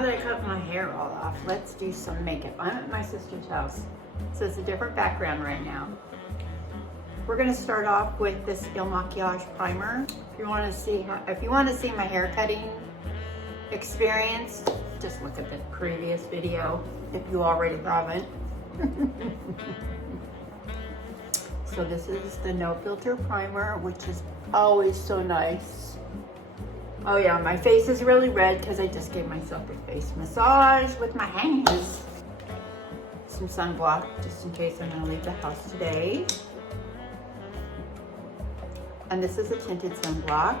now that I cut my hair all off, let's do some makeup. I'm at my sister's house, so it's a different background right now. We're gonna start off with this Il Makiage primer. If you want to see my hair cutting experience, just look at the previous video if you already haven't. So this is the no filter primer, which is always so nice. Oh yeah, my face is really red because I just gave myself a face massage with my hands. Some sunblock just in case I'm gonna leave the house today. And this is a tinted sunblock.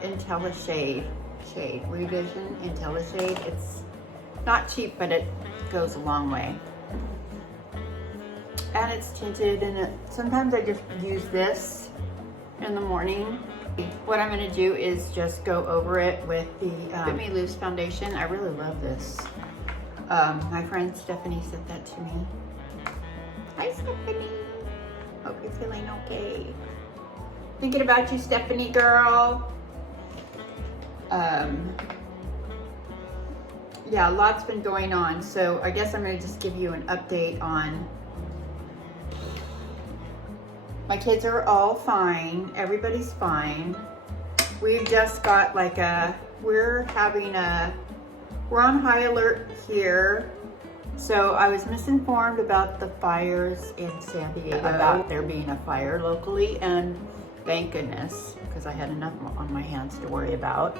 IntelliShade Revision IntelliShade. It's not cheap, but it goes a long way. And it's tinted, and sometimes I just use this in the morning. What I'm gonna do is just go over it with the Fit Me Loose foundation. I really love this. My friend Stephanie sent that to me. Hi Stephanie, hope you're feeling okay. Thinking about you, Stephanie girl. Yeah, a lot's been going on, so I guess I'm gonna just give you an update on. My kids are all fine. Everybody's fine. We've just got like we're on high alert here. So I was misinformed about the fires in San Diego, about there being a fire locally, and thank goodness, because I had enough on my hands to worry about.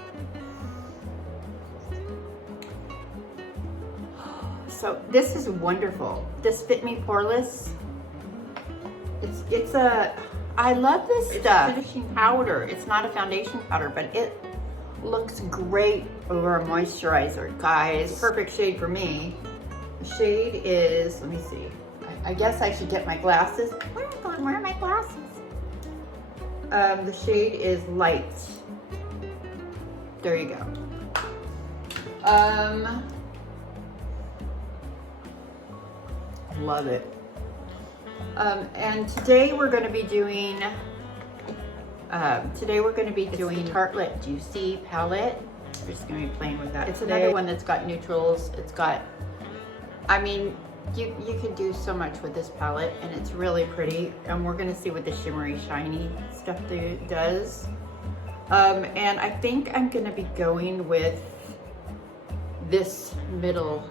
So this is wonderful. This Fit Me Poreless. I love this stuff. It's a finishing powder. It's not a foundation powder, but it looks great over a moisturizer. Guys, perfect shade for me. The shade is, let me see. I guess I should get my glasses. Where are my glasses? The shade is Light. There you go. Love it. And today we're going to be doing Tartlet Juicy palette. We're just going to be playing with that. It's another one that's got neutrals. It's got, I mean, you can do so much with this palette, and it's really pretty. And we're going to see what the shimmery, shiny stuff does. And I think I'm going to be going with this middle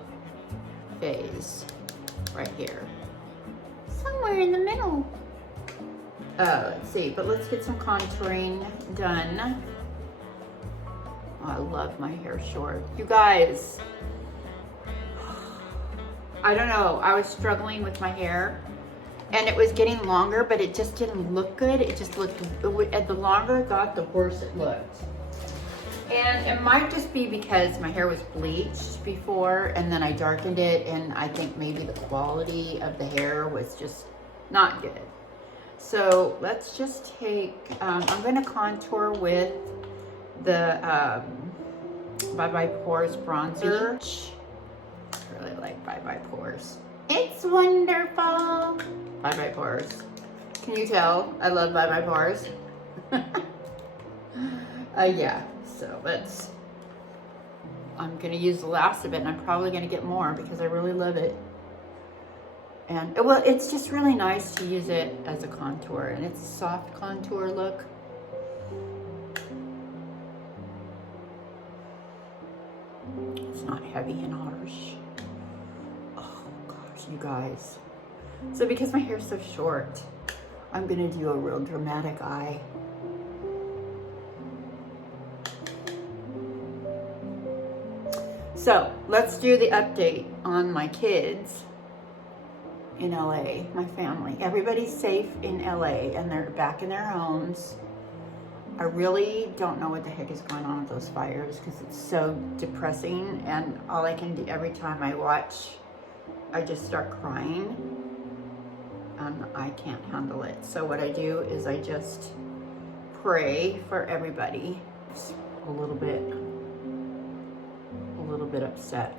phase right here. Somewhere in the middle. Let's see, but let's get some contouring done. Oh, I love my hair short. You guys, I don't know, I was struggling with my hair and it was getting longer, but it just didn't look good. It just looked, the longer it got, the worse it looked. And it might just be because my hair was bleached before and then I darkened it, and I think maybe the quality of the hair was just not good. So let's just take, I'm gonna contour with the Bye Bye Pores bronzer. I really like Bye Bye Pores. It's wonderful. Bye Bye Pores. Can you tell I love Bye Bye Pores? Yeah. So I'm gonna use the last of it, and I'm probably gonna get more because I really love it. And well, it's just really nice to use it as a contour, and it's a soft contour look. It's not heavy and harsh. Oh gosh, you guys. So because my hair's so short, I'm gonna do a real dramatic eye. So let's do the update on my kids in LA, my family. Everybody's safe in LA and they're back in their homes. I really don't know what the heck is going on with those fires because it's so depressing, and all I can do every time I watch, I just start crying and I can't handle it. So what I do is I just pray for everybody. It's a little bit upset,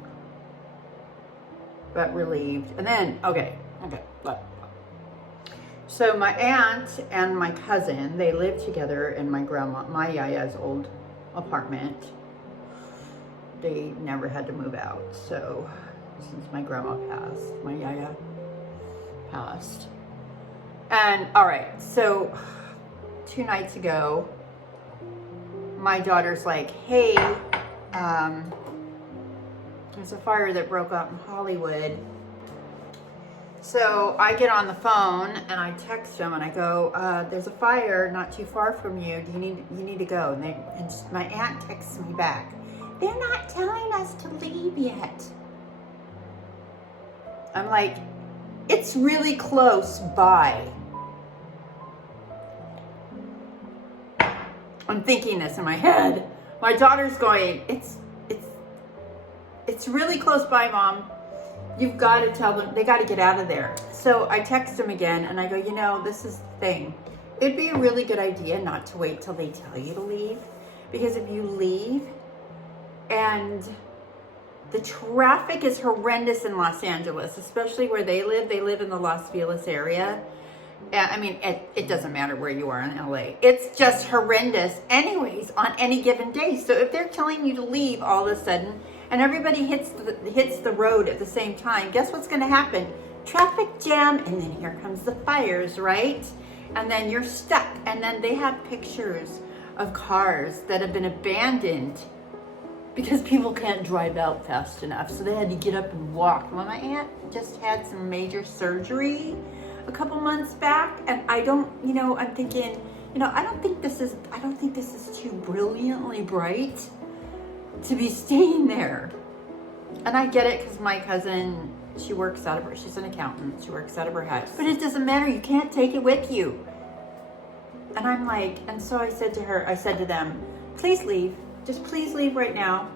but relieved. And then, okay, look. So my aunt and my cousin, they live together in my Yaya's old apartment. they never had to move out. So since my grandma passed, my yaya passed. And all right, so 2 nights ago, my daughter's like, hey, there's a fire that broke out in Hollywood. So I get on the phone and I text them and I go, there's a fire not too far from you. You need to go. And my aunt texts me back, they're not telling us to leave yet. I'm like, it's really close by. I'm thinking this in my head. My daughter's going, it's really close by, Mom. You've got to tell them, they got to get out of there. So I text them again and I go, you know, this is the thing. It'd be a really good idea not to wait till they tell you to leave. Because if you leave and the traffic is horrendous in Los Angeles, especially where they live in the Los Feliz area. I mean, it doesn't matter where you are in LA. It's just horrendous anyways on any given day. So if they're telling you to leave all of a sudden and everybody hits the road at the same time, guess what's going to happen? Traffic jam, and then here comes the fires, right? And then you're stuck. And then they have pictures of cars that have been abandoned because people can't drive out fast enough. So they had to get up and walk. Well, my aunt just had some major surgery a couple months back, and I don't, you know, I'm thinking, you know, I don't think this is too brilliantly bright to be staying there. And I get it, because my cousin, she's an accountant, she works out of her house, but it doesn't matter, you can't take it with you. And I'm like, and so I said to them, please leave, just please leave right now.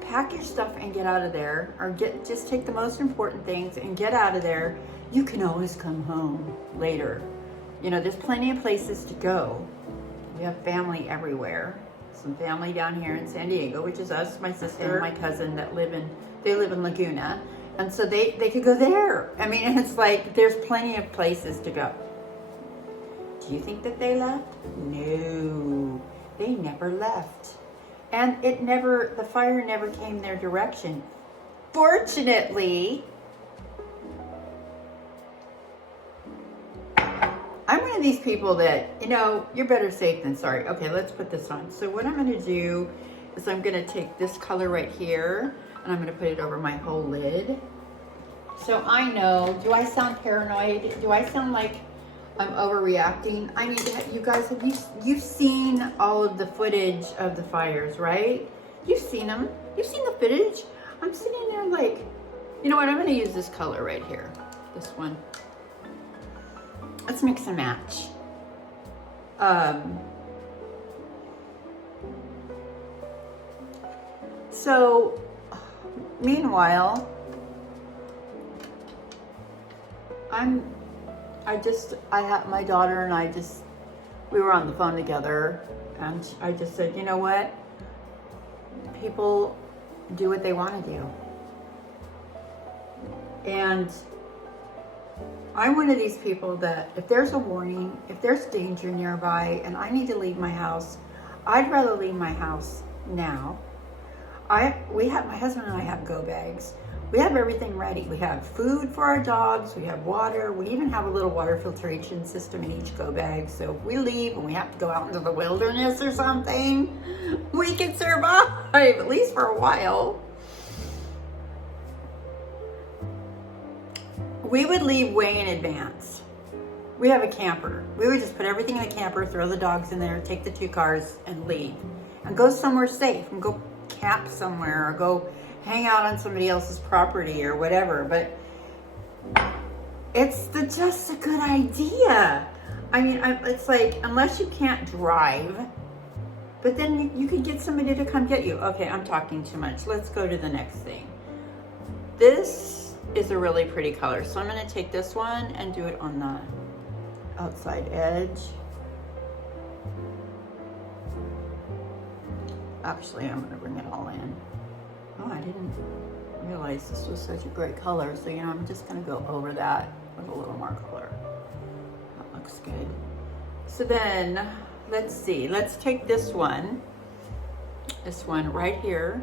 Pack your stuff and get out of there, or just take the most important things and get out of there. You can always come home later. You know, there's plenty of places to go. We have family everywhere. Some family down here in San Diego, which is us, my sister, and my cousin that live in Laguna. And so they could go there. I mean, it's like, there's plenty of places to go. Do you think that they left? No, they never left. And the fire never came their direction. Fortunately, I'm one of these people that, you know, you're better safe than sorry. Okay, let's put this on. So what I'm going to do is I'm going to take this color right here and I'm going to put it over my whole lid. So I know, do I sound paranoid? Do I sound like I'm overreacting? I need to have, you guys, you've seen all of the footage of the fires, right? You've seen them. You've seen the footage. I'm sitting there like, you know what? I'm going to use this color right here. This one. Let's mix and match. So, meanwhile, my daughter and I we were on the phone together, and I just said, you know what? People do what they want to do. And I'm one of these people that if there's a warning, if there's danger nearby and I need to leave my house, I'd rather leave my house now. My husband and I have go bags. We have everything ready. We have food for our dogs, we have water, we even have a little water filtration system in each go bag. So if we leave and we have to go out into the wilderness or something, we can survive, at least for a while. We would leave way in advance. We have a camper. We would just put everything in the camper, throw the dogs in there, take the 2 cars and leave. And go somewhere safe and go camp somewhere or go hang out on somebody else's property or whatever. But it's just a good idea. I mean, it's like, unless you can't drive, but then you could get somebody to come get you. Okay, I'm talking too much. Let's go to the next thing. This is a really pretty color. So I'm going to take this one and do it on the outside edge. Actually, I'm going to bring it all in. Oh, I didn't realize this was such a great color. So, you know, I'm just going to go over that with a little more color. That looks good. So then, let's see. Let's take this one right here.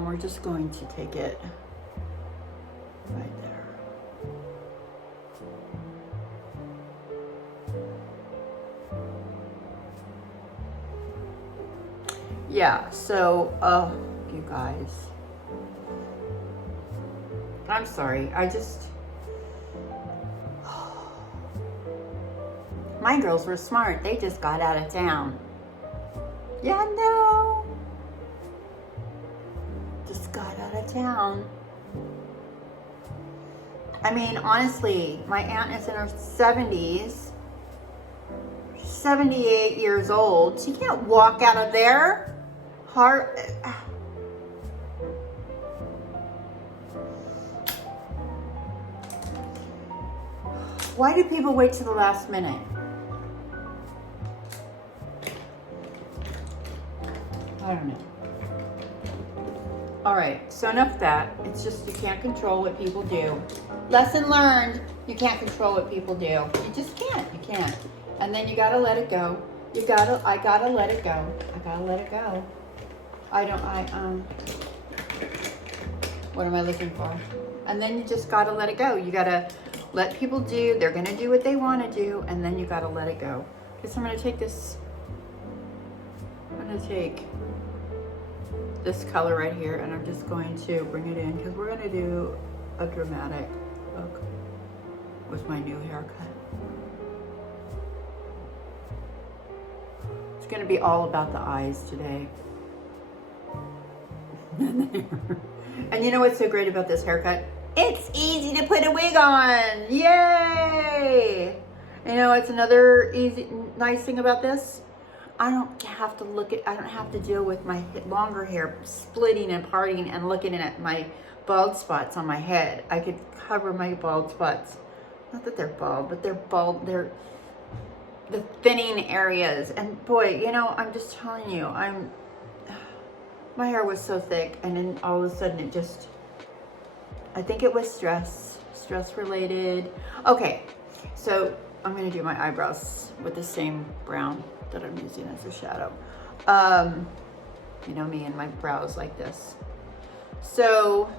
we're just going to take it right there. Yeah, so, you guys, I'm sorry, my girls were smart. They just got out of town. Yeah, no. Just got out of town. I mean, honestly, my aunt is in her 70s. 78 years old. She can't walk out of there. Why do people wait to the last minute? I don't know. All right, so enough of that. It's just you can't control what people do. Lesson learned, you can't control what people do. You just can't, you can't. And then you gotta let it go. I gotta let it go. I gotta let it go. What am I looking for? And then you just gotta let it go. You gotta let people do, they're gonna do what they wanna do, and then you gotta let it go. Okay, so I'm gonna take this, color right here, and I'm just going to bring it in because we're gonna do a dramatic look with my new haircut. It's gonna be all about the eyes today. And you know what's so great about this haircut? It's easy to put a wig on. Yay! You know, it's another nice thing about this. I don't have to deal with my longer hair splitting and parting and looking at my bald spots on my head. I could cover my bald spots. Not that they're bald, but they're bald. They're the thinning areas. And boy, you know, I'm just telling you, my hair was so thick, and then all of a sudden it just, I think it was stress related. Okay, so I'm gonna do my eyebrows with the same brown that I'm using as a shadow. You know me and my brows like this. So,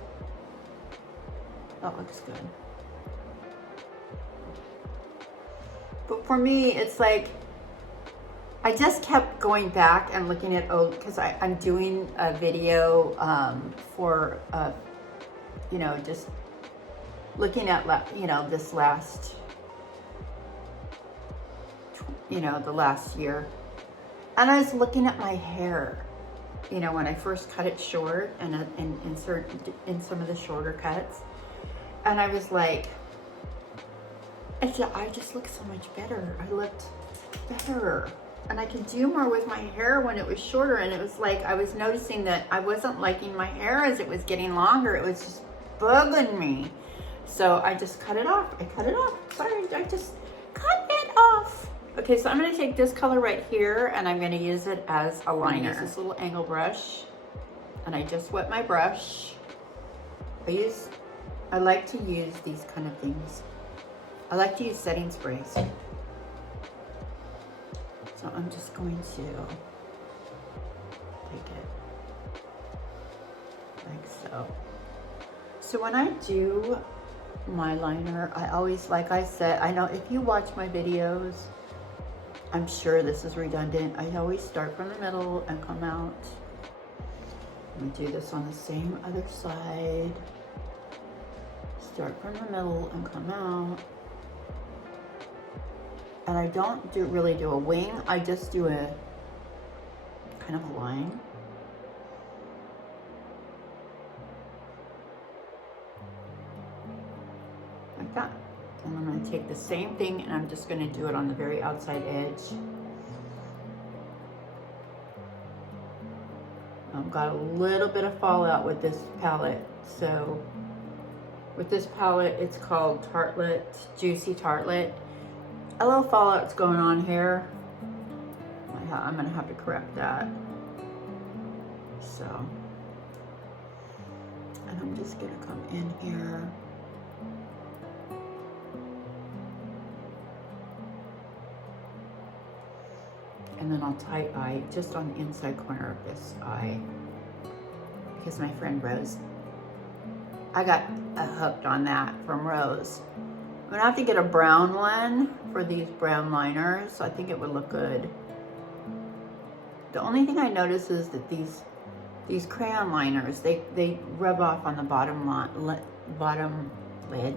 that looks good. But for me, it's like, I just kept going back and looking at, because I'm doing a video for, you know, just looking at, you know, this last, you know, the last year. And I was looking at my hair, you know, when I first cut it short and in some of the shorter cuts. And I was like, I just looked so much better. I looked better. And I could do more with my hair when it was shorter. And it was like, I was noticing that I wasn't liking my hair as it was getting longer. It was just bugging me. So I just cut it off. I cut it off. Sorry, I just cut it off. Okay, so I'm gonna take this color right here and I'm gonna use it as a liner. Use this little angle brush, and I just wet my brush. I like to use these kind of things. I like to use setting sprays. So I'm just going to take it like so. So when I do my liner, I always, like I said, I know if you watch my videos, I'm sure this is redundant. I always start from the middle and come out. Let me do this on the same other side. Start from the middle and come out. And I don't really do a wing. I just do a kind of a line. Like that. And I'm going to take the same thing and I'm just going to do it on the very outside edge. I've got a little bit of fallout with this palette. So with this palette, it's called Tartlet, Juicy Tartlet. A little fallout's going on here. I'm going to have to correct that. So, and I'm just going to come in here. And then I'll tight eye just on the inside corner of this eye. because my friend Rose, I got hooked on that from Rose. I'm gonna have to get a brown one for these brown liners. I think it would look good. The only thing I notice is that these crayon liners, they rub off on the bottom lid,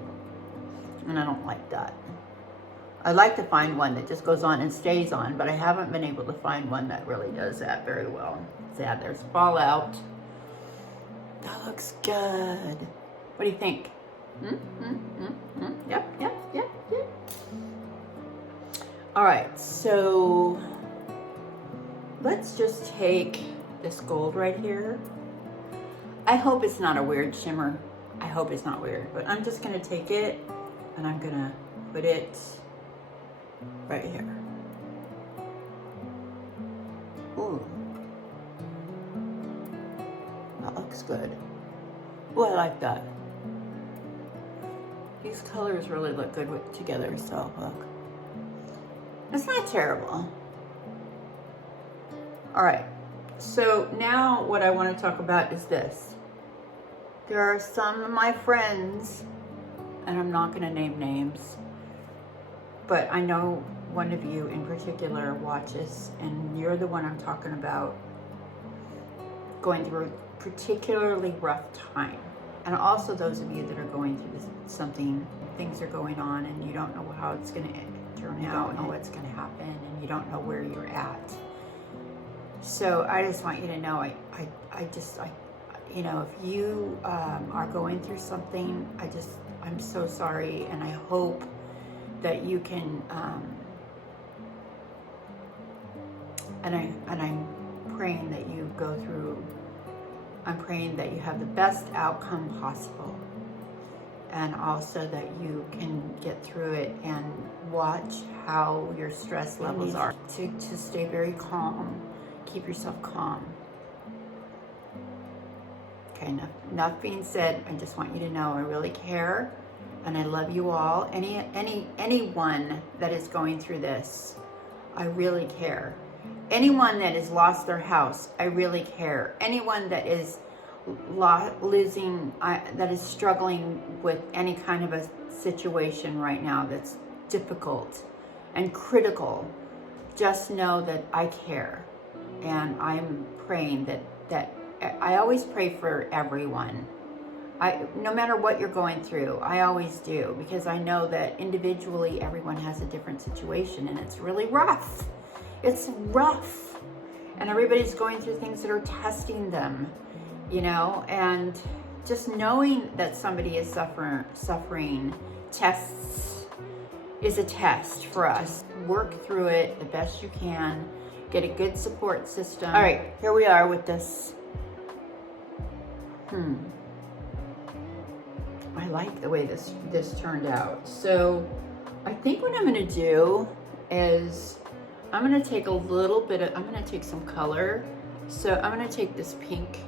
and I don't like that. I like to find one that just goes on and stays on, but I haven't been able to find one that really does that very well. Yeah, there's fallout. That looks good. What do you think? Yep. All right, so let's just take this gold right here. I hope it's not a weird shimmer. I hope it's not weird, but I'm just gonna take it and I'm gonna put it right here. Ooh. That looks good. Oh, I like that. These colors really look good together, so look. It's not terrible. All right, so now what I want to talk about is this. There are some of my friends, and I'm not going to name names, but I know one of you in particular watches, and you're the one I'm talking about, going through a particularly rough time. And also those of you that are going through something, things are going on and you don't know how it's going to turn out, and what's going to happen, and you don't know where you're at. So I just want you to know, you know, if you are going through something, I'm so sorry, and I hope that you can, and I'm praying that you go through, I'm praying that you have the best outcome possible, and also that you can get through it and watch how your stress levels are. To stay very calm, keep yourself calm. Okay, enough being said. I just want you to know I really care, and I love you all. Anyone that is going through this, I really care. Anyone that has lost their house, I really care. Anyone that is that is struggling with any kind of a situation right now that's difficult and critical, just know that I care, and I'm praying that I always pray for everyone. No matter what you're going through, I always do, because I know that individually everyone has a different situation, and it's really rough. It's rough, and everybody's going through things that are testing them, you know, and just knowing that somebody is suffering is a test for us. Work through it the best you can, get a good support system. All right, here we are with this. I like the way this turned out. So I think what I'm gonna do is I'm gonna take a little bit of, I'm gonna take some color. So I'm gonna take this pink.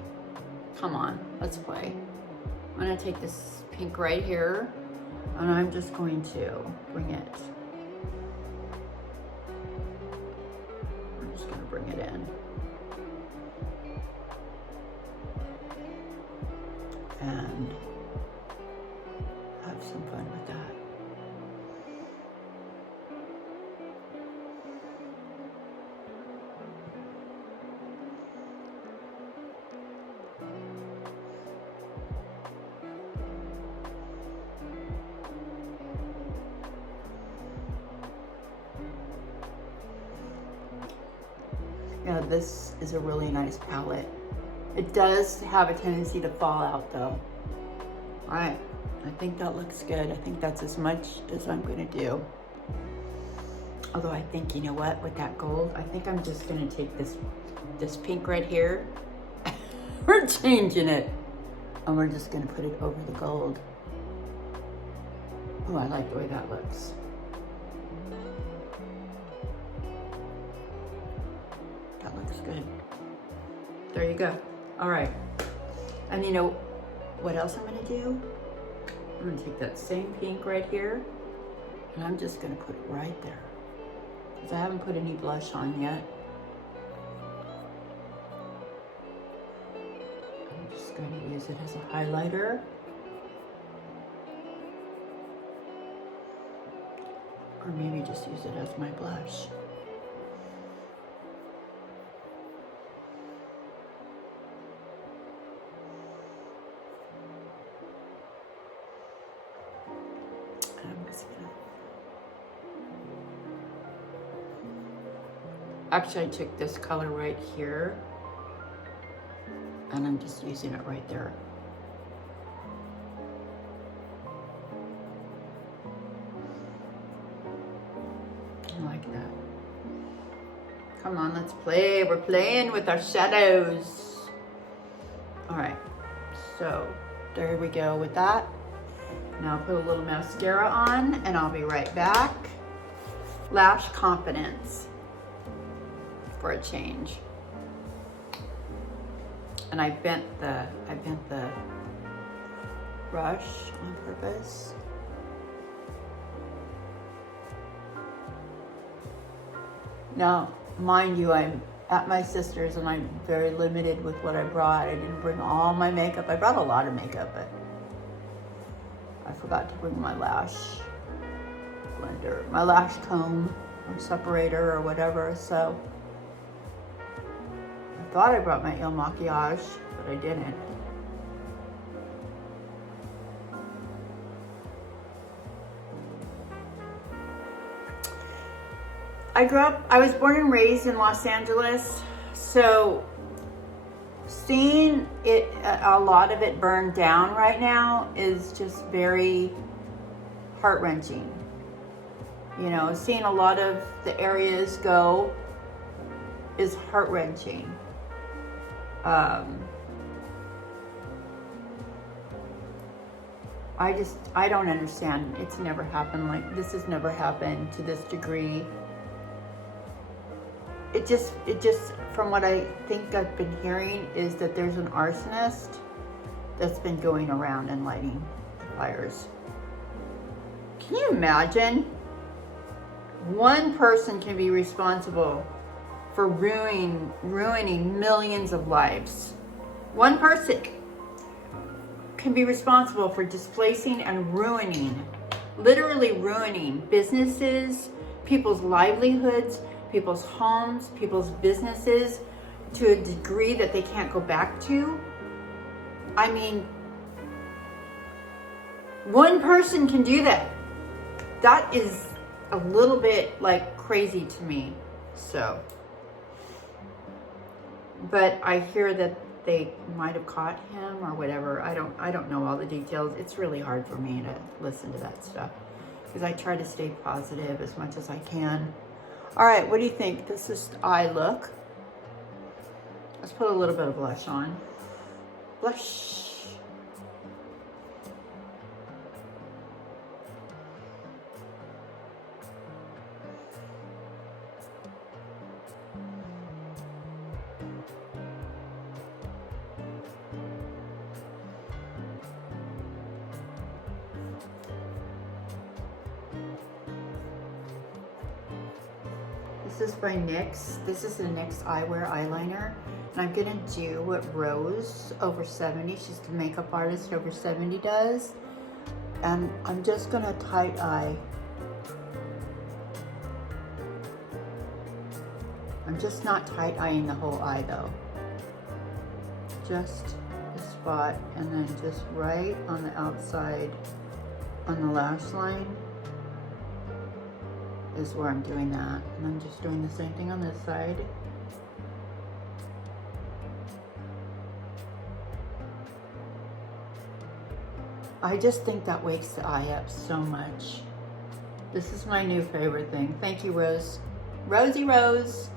Come on, let's play. I'm gonna take this pink right here, and I'm just going to bring it. I'm just gonna bring it in. And have some fun with that. Yeah, this is a really nice palette. It does have a tendency to fall out though. All right, I think that looks good. I think that's as much as I'm gonna do. Although I think, you know what, with that gold, I think I'm just gonna take this pink right here. We're changing it. And we're just gonna put it over the gold. Oh, I like the way that looks. That looks good. There you go. All right. And you know what else I'm gonna do? I'm gonna take that same pink right here, and I'm just gonna put it right there, because I haven't put any blush on yet. I'm just going to use it as a highlighter. Or maybe just use it as my blush. Actually, I took this color right here, and I'm just using it right there. I like that. Come on, let's play. We're playing with our shadows. All right, so there we go with that. Now I'll put a little mascara on, and I'll be right back. Lash Confidence. For a change. And I bent the brush on purpose. Now, mind you, I'm at my sister's and I'm very limited with what I brought. I didn't bring all my makeup. I brought a lot of makeup, but I forgot to bring my lash blender, my lash comb or separator or whatever, so I thought I brought my Il Maquillage, but I didn't. I was born and raised in Los Angeles, so seeing it, a lot of it burned down right now is just very heart-wrenching. You know, seeing a lot of the areas go is heart-wrenching. I don't understand. It's never happened like this. Has never happened to this degree. It just, from what I think I've been hearing, is that there's an arsonist that's been going around and lighting the fires. Can you imagine? One person can be responsible for ruining millions of lives. One person can be responsible for displacing and ruining, literally ruining businesses, people's livelihoods, people's homes, people's businesses to a degree that they can't go back to. I mean, one person can do that. That is a little bit like crazy to me. So, but I hear that they might have caught him or whatever. I don't know all the details. It's really hard for me to listen to that stuff because I try to stay positive as much as I can. All right, what do you think? This is the eye look. Let's put a little bit of blush on. Blush. This is by NYX. This is the NYX Eyewear eyeliner. And I'm gonna do what Rose over 70, she's the makeup artist over 70 does. And I'm just gonna tight eye. I'm just not tight eyeing the whole eye though. Just a spot and then just right on the outside on the lash line is where I'm doing that. And I'm just doing the same thing on this side. I just think that wakes the eye up so much. This is my new favorite thing. Thank you, Rose. Rosie Rose.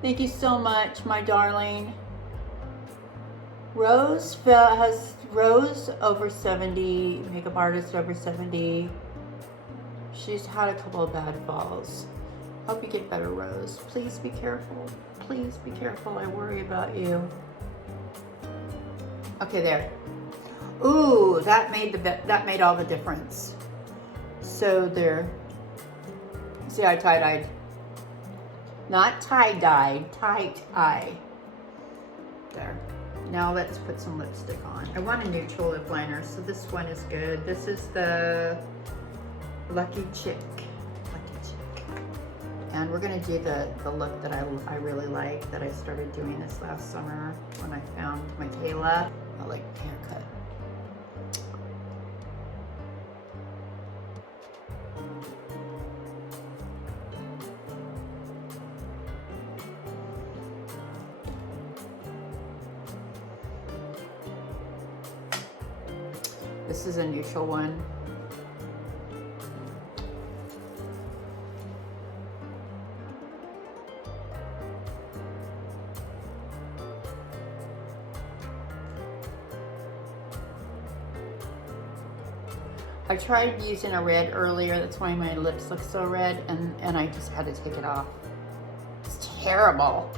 Thank you so much, my darling. Rose has Rose over 70, makeup artist over 70. She's had a couple of bad falls. Hope you get better, Rose. Please be careful. Please be careful. I worry about you. Okay, there. Ooh, that made all the difference. So there. See, I tie-dyed. Not tie-dyed, tight eye. There. Now let's put some lipstick on. I want a neutral lip liner, so this one is good. This is the Lucky Chick. And we're gonna do the look that I really like, that I started doing this last summer when I found Michaela. I like haircut. This is a neutral one. I tried using a red earlier, that's why my lips look so red, and I just had to take it off. It's terrible.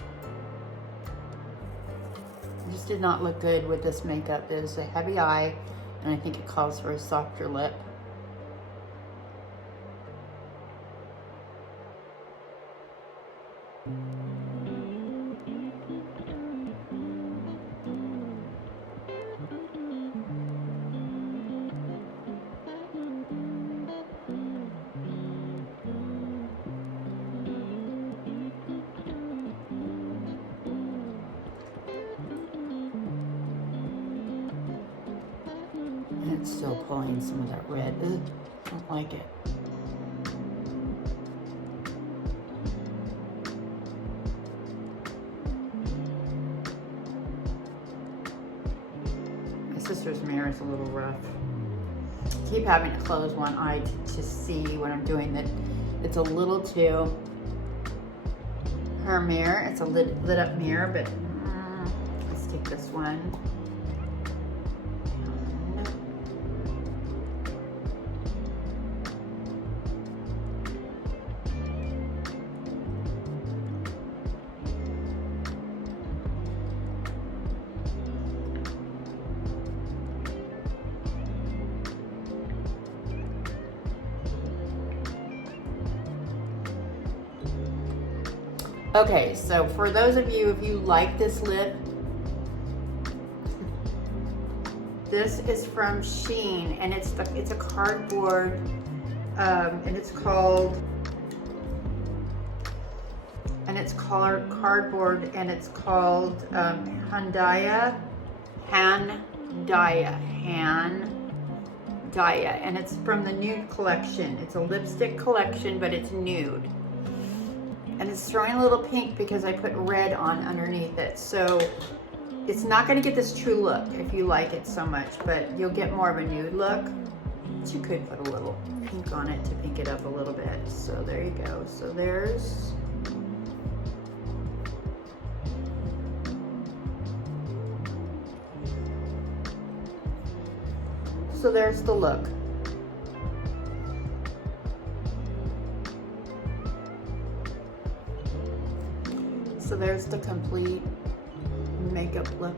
It just did not look good with this makeup. It is a heavy eye, and I think it calls for a softer lip. And it's still pulling some of that red. Ugh, don't like it. My sister's mirror is a little rough. I keep having to close one eye to see what I'm doing. That it's a little too. Her mirror, it's a lit up mirror, but let's take this one. Okay, so for those of you, if you like this lip, this is from Shein, and it's a cardboard, and it's called cardboard, and it's called Handaya, and it's from the nude collection. It's a lipstick collection, but it's nude. And it's throwing a little pink because I put red on underneath it. So it's not gonna get this true look if you like it so much, but you'll get more of a nude look. But you could put a little pink on it to pink it up a little bit. So there you go. So there's, the look. So there's the complete makeup look.